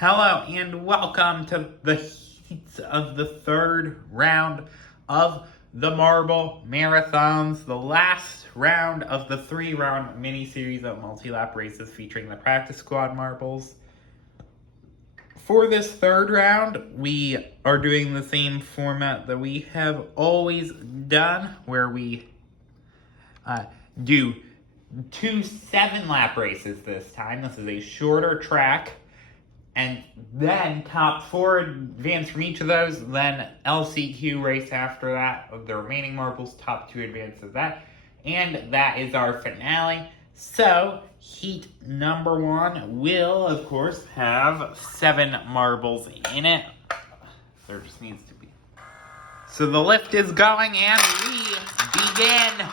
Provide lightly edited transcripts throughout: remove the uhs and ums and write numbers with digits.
Hello and welcome to the heats of the third round of the Marble Marathons, the last round of the 3-round mini-series of multi-lap races featuring the practice squad marbles. For this third round, we are doing the same format that we have always done, where we do 2 7-lap races this time. This is a shorter track. And then top 4 advance from each of those. Then LCQ race after that of the remaining marbles. Top 2 advance of that. And that is our finale. So, heat number 1 will, of course, have 7 marbles in it. There just needs to be. So the lift is going and we begin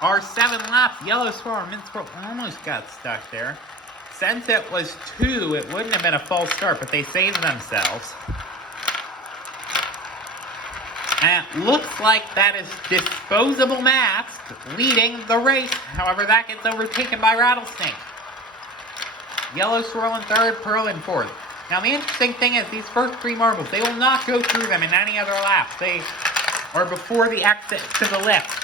our 7 laps. Yellow Swirl, Mint Swirl almost got stuck there. Since it was 2, it wouldn't have been a false start, but they saved themselves. And it looks like that is Disposable Mask leading the race. However, that gets overtaken by Rattlesnake. Yellow Swirl in 3rd, Pearl in 4th. Now, the interesting thing is these first 3 marbles, they will not go through them in any other laps. They are before the exit to the lift.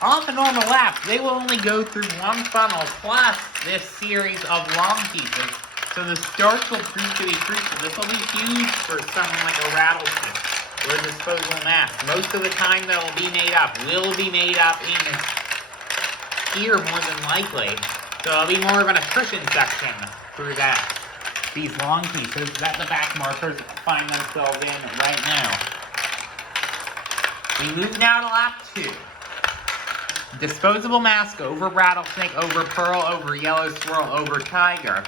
On the normal laps, they will only go through one funnel plus this series of long pieces. So the starts will prove to be crucial. This will be huge for someone like a Rattlesnake or a Disposable Mask. Most of the time that will be made up in here more than likely. So it'll be more of an attrition section through that. These long pieces that the back markers find themselves in right now. We move now to lap 2. Disposable Mask over Rattlesnake, over Pearl, over Yellow Swirl, over Tiger.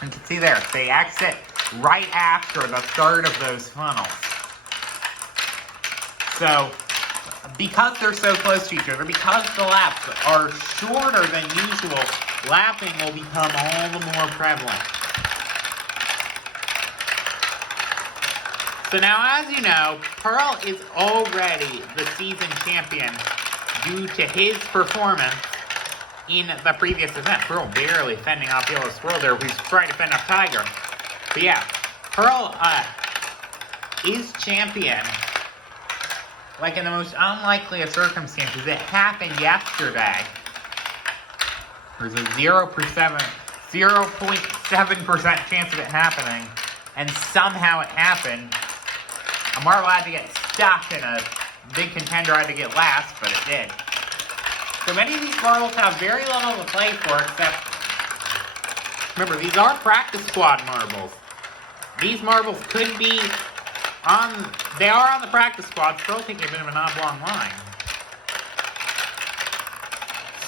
You can see there, they exit right after the third of those funnels. So, because they're so close to each other, because the laps are shorter than usual, lapping will become all the more prevalent. So now, as you know, Pearl is already the season champion due to his performance in the previous event. Pearl barely fending off Yellow Swirl there, who's trying to fend off Tiger. But yeah, Pearl is champion, like in the most unlikely of circumstances. It happened yesterday. There's a 0.7% chance of it happening, and somehow it happened. A marble had to get stuck, and a big contender had to get last, but it did. So many of these marbles have very little to play for, except, remember, these are practice squad marbles. These marbles could be they are on the practice squad, still taking a bit of an oblong line.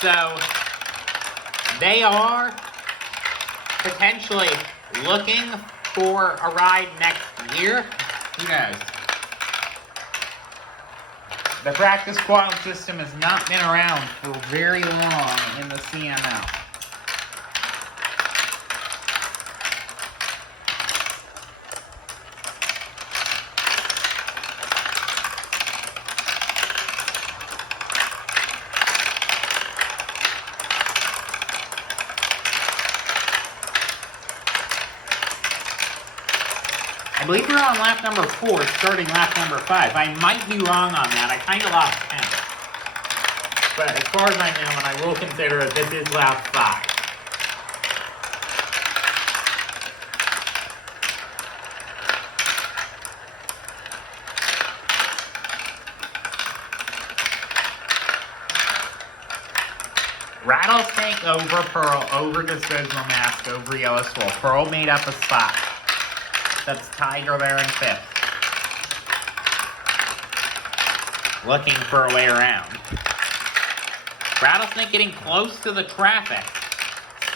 So, they are potentially looking for a ride next year. Who knows? The practice squad system has not been around for very long in the CML. I believe we're on lap number 4, starting lap number 5. I might be wrong on that. I kind of lost count. But as far as I know, and I will consider it, this is lap 5. Rattlesnake over Pearl, over Disposable Mask, over Yellow Swirl. Pearl made up a spot. That's Tiger there in 5th. Looking for a way around. Rattlesnake getting close to the traffic.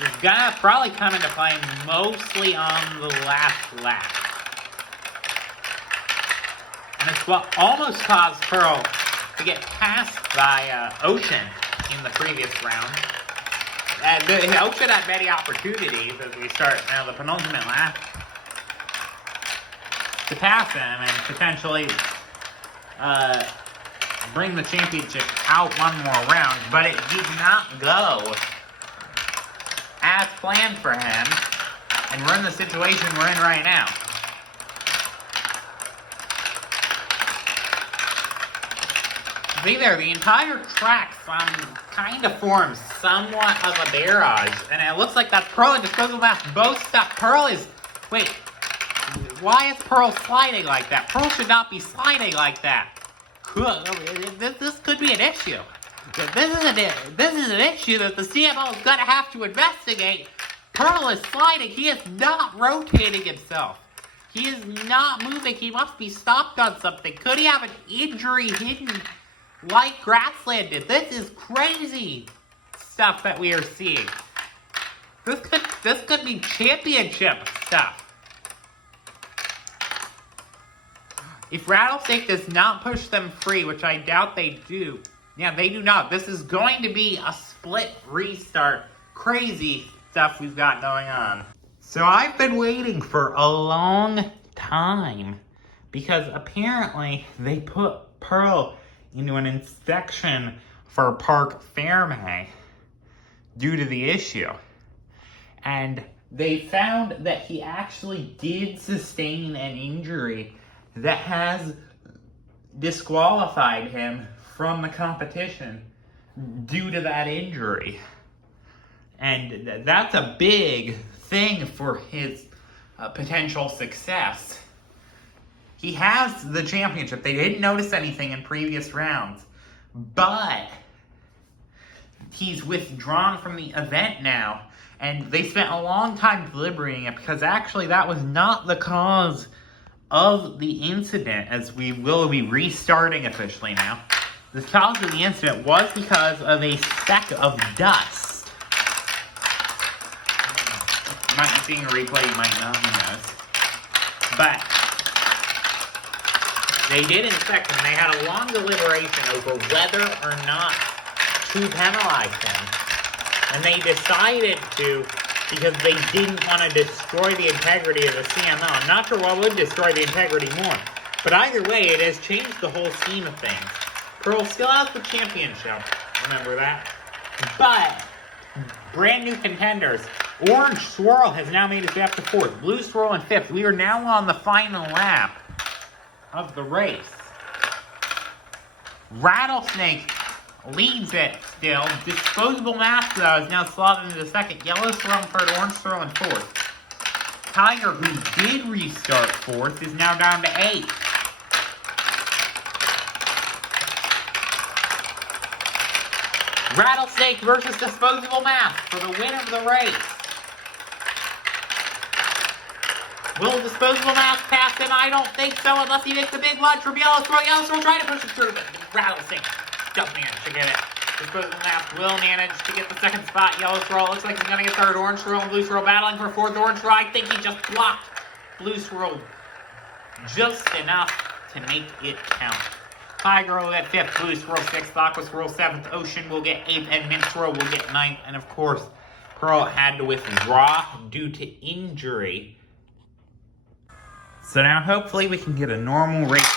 Is gonna probably come into play mostly on the last lap. And it's what almost caused Pearl to get passed by Ocean in the previous round. Ocean had many opportunities as we start now the penultimate lap to pass him and potentially bring the championship out one more round, but it did not go planned for him, and we're in the situation we're in right now. See there, the entire track kind of forms somewhat of a barrage, and it looks like that's Pearl and Disposable Mask both stuck. Pearl is, wait, why is Pearl sliding like that? Pearl should not be sliding like that. This could be an issue. This is an issue that the CMO is going to have to investigate. Pearl is sliding. He is not rotating himself. He is not moving. He must be stopped on something. Could he have an injury hidden like Grassland did? This is crazy stuff that we are seeing. This could be championship stuff. If Rattlesnake does not push them free, which I doubt they do. Yeah, they do not. This is going to be a split restart. Crazy stuff we've got going on. So I've been waiting for a long time because apparently they put Pearl into an inspection for Parc Ferme due to the issue. And they found that he actually did sustain an injury that has disqualified him from the competition due to that injury. And that's a big thing for his potential success. He has the championship. They didn't notice anything in previous rounds, but he's withdrawn from the event now, and they spent a long time deliberating it because actually that was not the cause of the incident, as we will be restarting officially now. The cause of the incident was because of a speck of dust. You might be seeing a replay, you might not, who knows. But they did inspect him. They had a long deliberation over whether or not to penalize him. And they decided to, because they didn't want to destroy the integrity of the CMO. I'm not sure what would destroy the integrity more. But either way, it has changed the whole scheme of things. Pearl still has the championship. Remember that? But brand new contenders. Orange Swirl has now made its way up to 4th. Blue Swirl in 5th. We are now on the final lap of the race. Rattlesnake leads it still. Disposable Mask, though, is now slotted into 2nd. Yellow Swirl in 3rd. Orange Swirl in 4th. Tiger, who did restart 4th, is now down to 8th. Rattlesnake versus Disposable Mask for the win of the race. Will Disposable Mask pass him? I don't think so, unless he makes a big lunge from Yellow Swirl. Yellow Swirl trying to push it through, but Rattlesnake does manage to get it. Disposable Mask will manage to get the 2nd spot. Yellow Swirl looks like he's going to get 3rd. Orange Swirl and Blue Swirl battling for 4th. Orange Swirl, I think he just blocked Blue Swirl just enough to make it count. Tiger will get 5th, Blue Swirl 6th, Aqua Swirl 7th, Ocean will get 8th, and Mint Swirl will get 9th. And of course, Pearl had to withdraw due to injury. So now hopefully we can get a normal race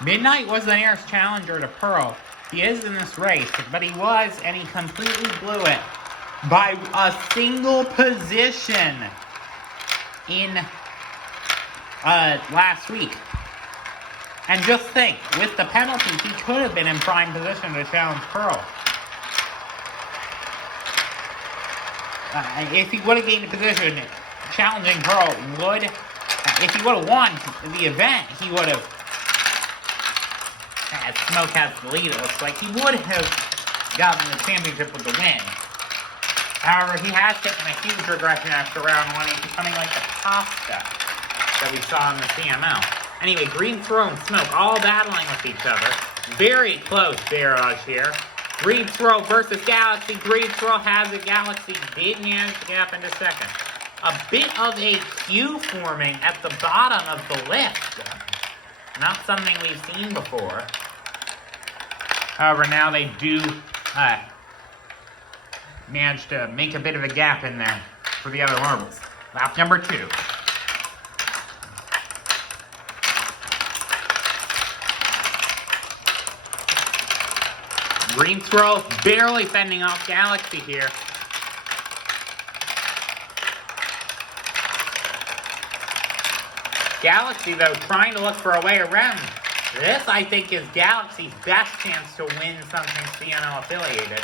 2. Midnight was the nearest challenger to Pearl. He is in this race, but he was, and he completely blew it by a single position in last week. And just think, with the penalties, he could have been in prime position to challenge Pearl. If he would have gained a position, challenging Pearl would, if he would have won the event, he would have, as Smoke has the lead, it looks like, he would have gotten the championship with the win. However, he has taken a huge regression after round 1. He's becoming like the pasta that we saw in the CMO. Anyway, Green Swirl and Smoke all battling with each other. Very close barrage here. Green Swirl versus Galaxy. Green Swirl has it. Galaxy did manage to get up into 2nd. A bit of a queue forming at the bottom of the lift. Not something we've seen before. However, now they do manage to make a bit of a gap in there for the other marbles. Lap number 2. Green Swirl barely fending off Galaxy here. Galaxy, though, trying to look for a way around. This, I think, is Galaxy's best chance to win something CNL affiliated.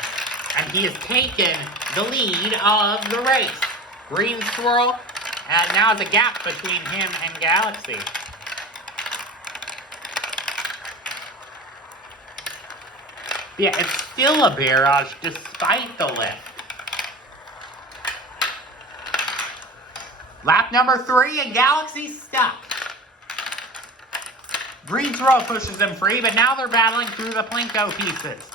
And he has taken the lead of the race. Green Swirl, now has a gap between him and Galaxy. Yeah, it's still a barrage despite the lift. Lap number 3 and Galaxy's stuck. Green Swirl pushes him free, but now they're battling through the Plinko pieces.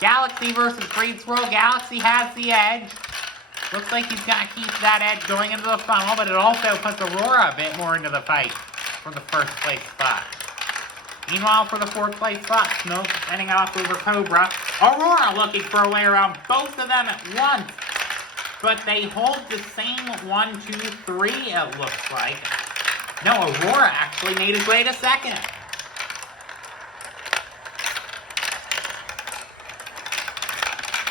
Galaxy versus Green Swirl. Galaxy has the edge. Looks like he's got to keep that edge going into the funnel, but it also puts Aurora a bit more into the fight for the first place spot. Meanwhile, for the fourth place spot, Smoke ending off over Cobra. Aurora looking for a way around both of them at once. But they hold the same 1, 2, 3, it looks like. No, Aurora actually made his way to second.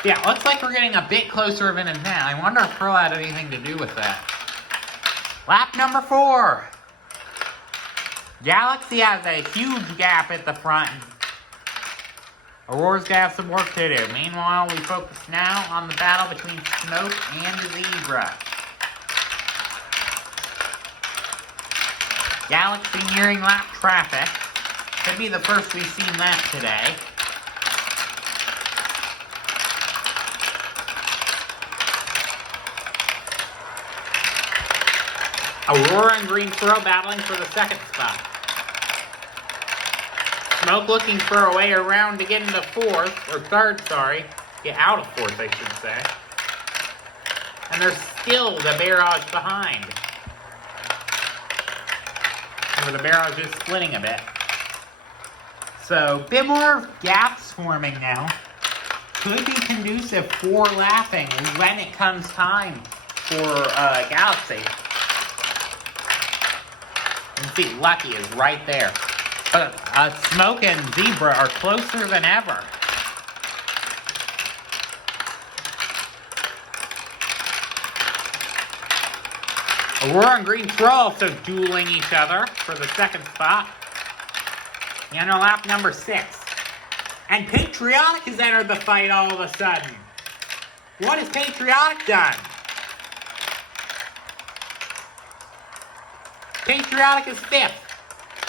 Yeah, looks like we're getting a bit closer of an event. I wonder if Pearl had anything to do with that. Lap number 4. Galaxy has a huge gap at the front. Aurora's got some work to do. Meanwhile, we focus now on the battle between Smoke and Zebra. Galaxy nearing lap traffic. Could be the first we've seen that today. Aurora and Green Swirl battling for the second spot. Smoke looking for a way around to get into third, get out of fourth, I should say. And there's still the barrage behind. The barrage is splitting a bit. So, a bit more gaps forming now. Could be conducive for lapping when it comes time for Galaxy. You can see Lucky is right there. But Smoke and Zebra are closer than ever. Aurora and Green Swirl also dueling each other for the second spot. And on lap number 6. And Patriotic has entered the fight all of a sudden. What has Patriotic done? Patriotic is 5th.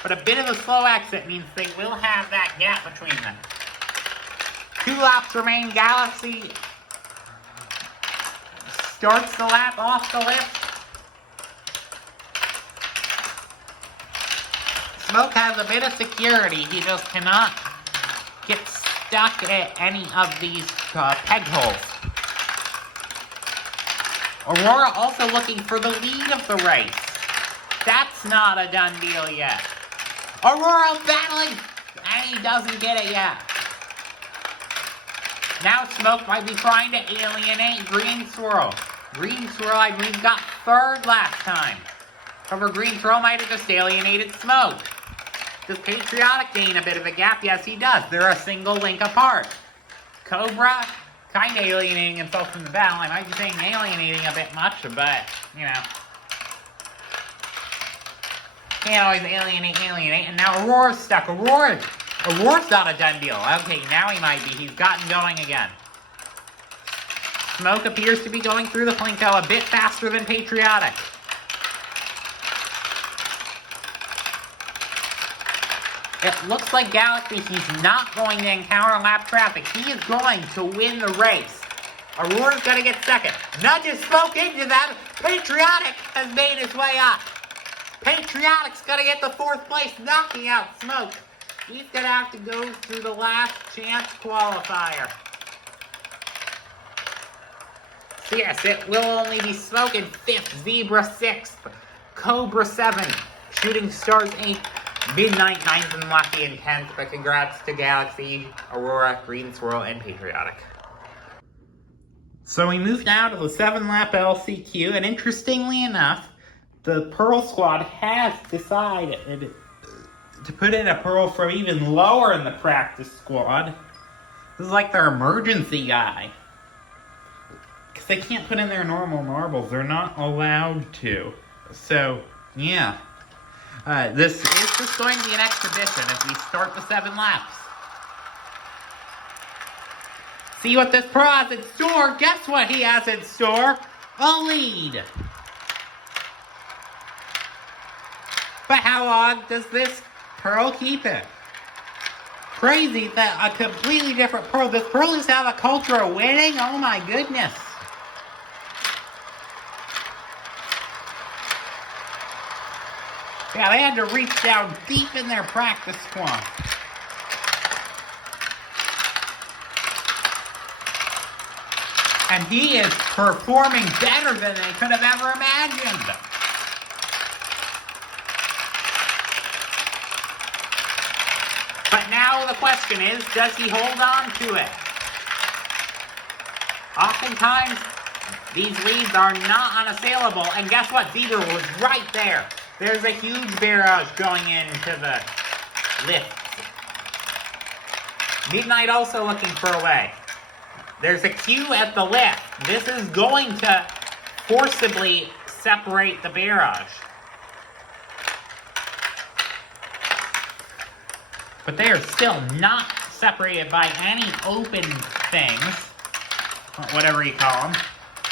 But a bit of a slow exit means they will have that gap between them. 2 laps remain. Galaxy starts the lap off the lift. Smoke has a bit of security. He just cannot get stuck at any of these peg holes. Aurora also looking for the lead of the race. That's not a done deal yet. Aurora battling, and he doesn't get it yet. Now Smoke might be trying to alienate Green Swirl. Green Swirl, I believe, got 3rd last time. However, Green Swirl might have just alienated Smoke. Does Patriotic gain a bit of a gap? Yes, he does. They're a single link apart. Cobra, kind of alienating himself from the battle. I might be saying alienating a bit much, but, you know. Can't always alienate, and now Aurora's stuck. Aurora's not a done deal. Okay, now he might be. He's gotten going again. Smoke appears to be going through the Plinko a bit faster than Patriotic. It looks like Galaxy, he's not going to encounter lap traffic. He is going to win the race. Aurora's going to get second. Nudges Smoke into that. Patriotic has made his way up. Patriotic's going to get the 4th place, knocking out Smoke. He's going to have to go through the last chance qualifier. So yes, it will only be Smoke in 5th, Zebra 6th, Cobra 7th, Shooting Stars 8th, Midnight 9th, and Lucky in 10th. But congrats to Galaxy, Aurora, Green Swirl, and Patriotic. So we move now to the 7-lap LCQ, and interestingly enough, the Pearl squad has decided to put in a Pearl from even lower in the practice squad. This is like their emergency guy. Because they can't put in their normal marbles. They're not allowed to. So, yeah. This is just going to be an exhibition as we start the 7 laps. See what this pro has in store? Guess what he has in store? A lead. But how long does this Pearl keep it? Crazy that a completely different Pearl. Does Pearl just have a culture of winning? Oh my goodness. Yeah, they had to reach down deep in their practice squad. And he is performing better than they could have ever imagined. But now the question is, does he hold on to it? Oftentimes, these leads are not unassailable. And guess what? Zebra was right there. There's a huge barrage going into the lift. Midnight also looking for a way. There's a queue at the lift. This is going to forcibly separate the barrage. But they are still not separated by any open things, whatever you call them.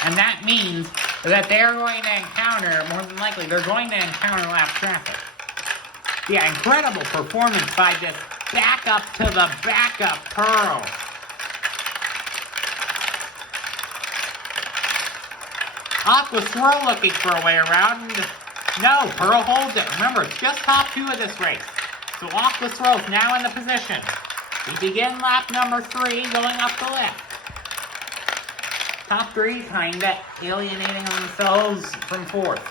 And that means that they're going to encounter, more than likely, they're going to encounter lap traffic. Yeah, incredible performance by this backup to the backup Pearl. Aqua Swirl looking for a way around. No, Pearl holds it. Remember, it's just top 2 of this race. So Aqua Swirl is now in the position. We begin lap number 3 going up the lift. Top 3 kinda alienating themselves from 4th.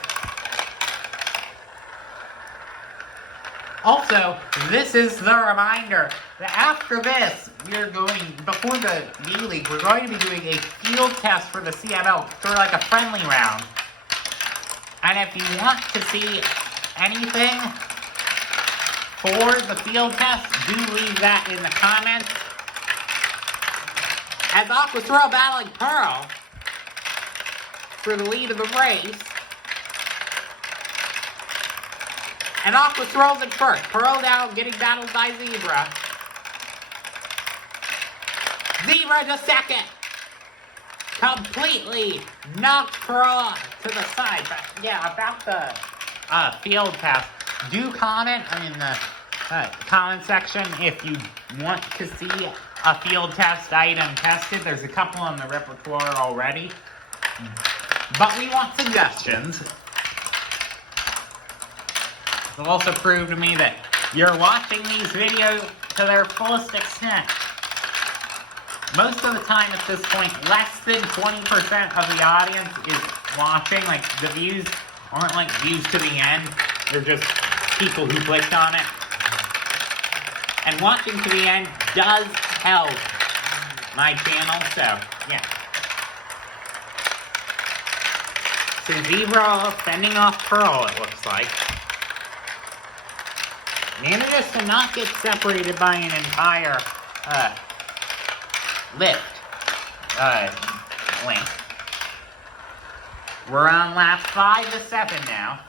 Also, this is the reminder that after this, before the D-League, we're going to be doing a field test for the CML, sort of like a friendly round. And if you want to see anything for the field test, do leave that in the comments. As Aqua Swirl battling Pearl for the lead of the race. And Aqua Swirl's in first. Pearl now getting battled by Zebra. Zebra to second. Completely knocked Pearl to the side. But yeah, about the field test. Do comment in the comment section if you want to see a field test item tested. There's a couple in the repertoire already. But we want suggestions. It'll also prove to me that you're watching these videos to their fullest extent. Most of the time at this point, less than 20% of the audience is watching. Like, the views aren't like views to the end. They're just people who clicked on it. And watching to the end does help my channel, so, yeah. So Zebra fending off Pearl, it looks like. Manages to not get separated by an entire lift length. We're on lap 5 to 7 now.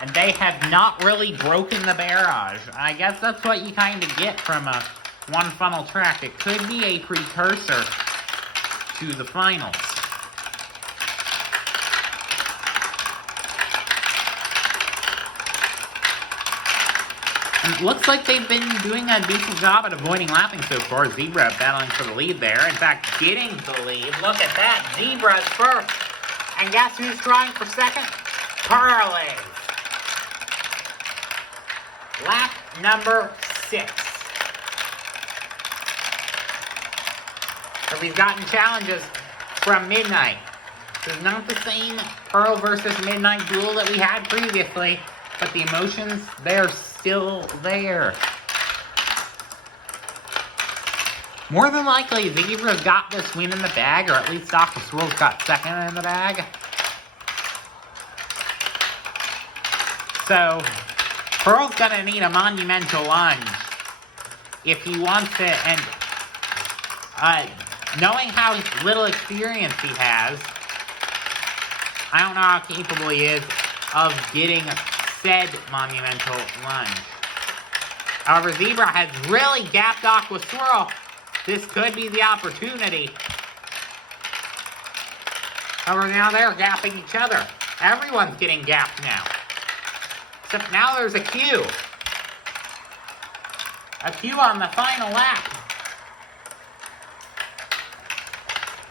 And they have not really broken the barrage. I guess that's what you kind of get from a one funnel track. It could be a precursor to the finals. And it looks like they've been doing a decent job at avoiding lapping so far. Zebra battling for the lead there. In fact, getting the lead. Look at that. Zebra's first. And guess who's trying for second? Pearl is. Lap number 6. So we've gotten challenges from Midnight. This is not the same Pearl versus Midnight duel that we had previously, but the emotions, they're still there. More than likely, Zebra's got this win in the bag, or at least Aqua Swirl's got second in the bag. So, Pearl's gonna need a monumental lunge if he wants to, and Knowing how little experience he has, I don't know how capable he is of getting said monumental lunge. However, Zebra has really gapped Aqua Swirl. This could be the opportunity. However, now they're gapping each other. Everyone's getting gapped now. Except now there's a Q. A Q on the final lap.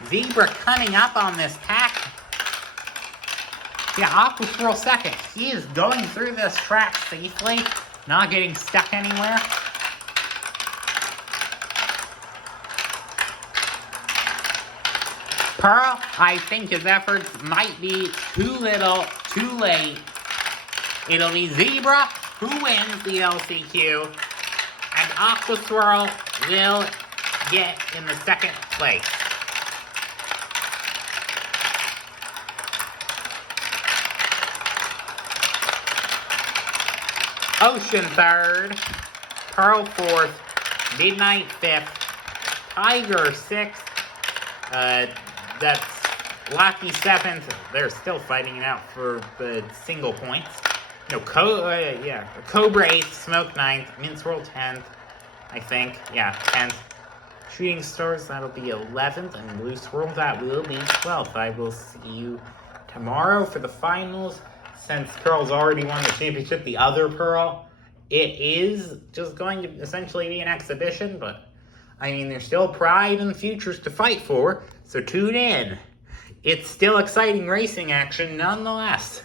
Zebra coming up on this pack. Yeah, Aqua Swirl second. He is going through this track safely, not getting stuck anywhere. Pearl, I think his efforts might be too little, too late. It'll be Zebra who wins the LCQ, and Aqua Swirl will get in the second place. Ocean third, Pearl fourth, Midnight fifth, Tiger sixth, that's Lucky seventh. They're still fighting it out for the single points. No, Cobra eighth, Smoke ninth, Mintswirl 10th, I think. Yeah, 10th. Shooting Stars, that'll be 11th, and Blue Swirl, that will be 12th. I will see you tomorrow for the finals. Since Pearl's already won the championship, the other Pearl, it is just going to essentially be an exhibition, but I mean, there's still pride and futures to fight for, so tune in. It's still exciting racing action nonetheless.